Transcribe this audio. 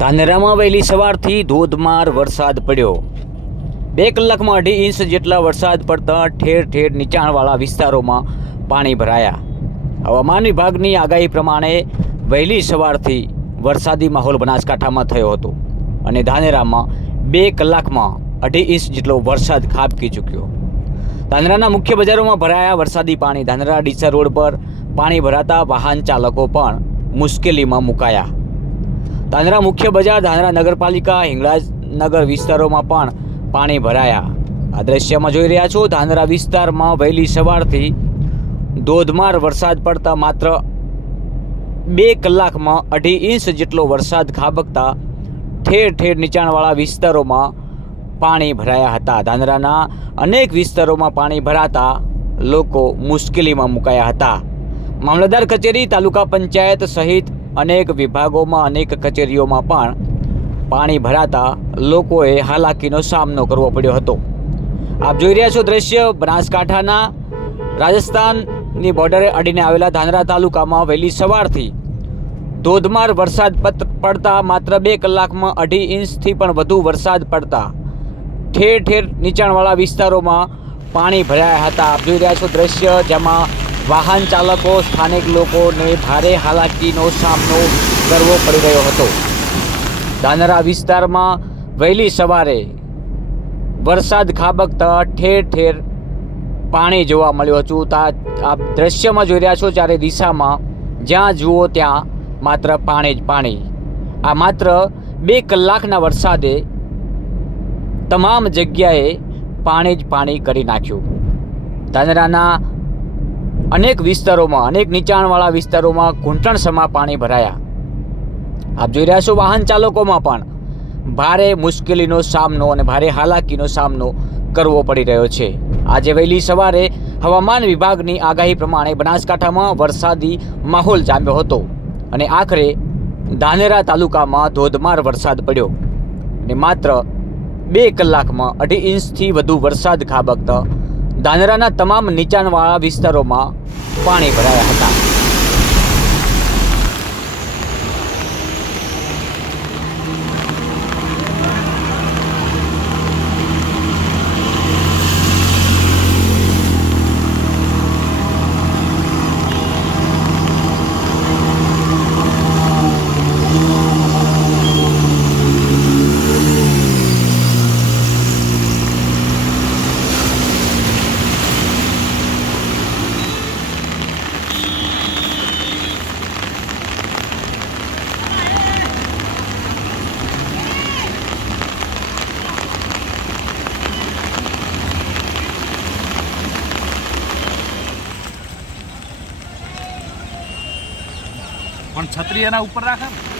ધાનેરામાં વહેલી સવારથી ધોધમાર વરસાદ પડ્યો. બે કલાકમાં અઢી ઇંચ જેટલા વરસાદ પડતા ઠેર ઠેર નીચાણવાળા વિસ્તારોમાં પાણી ભરાયા. હવામાન વિભાગની આગાહી પ્રમાણે વહેલી સવારથી વરસાદી માહોલ બનાસકાંઠામાં થયો હતો અને ધાનેરામાં બે કલાકમાં અઢી ઇંચ જેટલો વરસાદ ખાબકી ચૂક્યો. ધાનેરાના મુખ્ય બજારોમાં ભરાયા વરસાદી પાણી. ધાનેરા ડીસા રોડ પર પાણી ભરાતા વાહન ચાલકો પણ મુશ્કેલીમાં મુકાયા. ધાનેરા મુખ્ય બજાર ધાંધરા નગરપાલિકા હિંગળાજ નગર વિસ્તારોમાં પણ પાણી ભરાયા. આ દ્રશ્યમાં જોઈ રહ્યા છો ધાનેરા વિસ્તારમાં વહેલી સવારથી ધોધમાર વરસાદ પડતા માત્ર બે કલાકમાં અઢી ઇંચ જેટલો વરસાદ ખાબકતા ઠેર ઠેર નીચાણવાળા વિસ્તારોમાં પાણી ભરાયા હતા. ધાનેરાના અનેક વિસ્તારોમાં પાણી ભરાતા લોકો મુશ્કેલીમાં મુકાયા હતા. મામલતદાર કચેરી, તાલુકા પંચાયત સહિત અનેક વિભાગોમાં, અનેક કચેરીઓમાં પણ પાણી ભરાતા લોકોએ હાલાકીનો સામનો કરવો પડ્યો હતો. આપ જોઈ રહ્યા છો દ્રશ્ય બનાસકાંઠાના રાજસ્થાનની બોર્ડરે અડીને આવેલા ધાનરા તાલુકામાં વહેલી સવારથી ધોધમાર વરસાદ પડતા માત્ર બે કલાકમાં અઢી ઇંચથી પણ વધુ વરસાદ પડતા ઠેર ઠેર નીચાણવાળા વિસ્તારોમાં પાણી ભરાયા હતા. આપ જોઈ રહ્યા છો દ્રશ્ય, જેમાં વાહન ચાલકો, સ્થાનિક લોકોને ભારે હાલાકીનો સામનો કરવો પડી રહ્યો હતો. ધાનેરા વિસ્તારમાં વહેલી સવારે વરસાદ ખાબકતા ઠેર ઠેર પાણી જોવા મળ્યું હતું. આપ દ્રશ્યમાં જોઈ રહ્યા છો ચારે દિશામાં જ્યાં જુઓ ત્યાં માત્ર પાણી જ પાણી. આ માત્ર બે કલાકના વરસાદે તમામ જગ્યાએ પાણી જ પાણી કરી નાખ્યું. ધાનેરાના અનેક વિસ્તારોમાં, અનેક નીચાણવાળા વિસ્તારોમાં ઘૂંટણસમા પાણી ભરાયા. આપ જોઈ રહ્યા છો વાહન ચાલકોમાં પણ ભારે મુશ્કેલીનો સામનો અને ભારે હાલાકીનો સામનો કરવો પડી રહ્યો છે. આજે વહેલી સવારે હવામાન વિભાગની આગાહી પ્રમાણે બનાસકાંઠામાં વરસાદી માહોલ જામ્યો હતો અને આખરે ધાનેરા તાલુકામાં ધોધમાર વરસાદ પડ્યો અને માત્ર બે કલાકમાં અઢી ઇંચથી વધુ વરસાદ ખાબકતા ધાનેરાના તમામ નીચાણવાળા વિસ્તારોમાં પાણી ભરાયા હતા. પણ છત્રી એના ઉપર રાખે ને?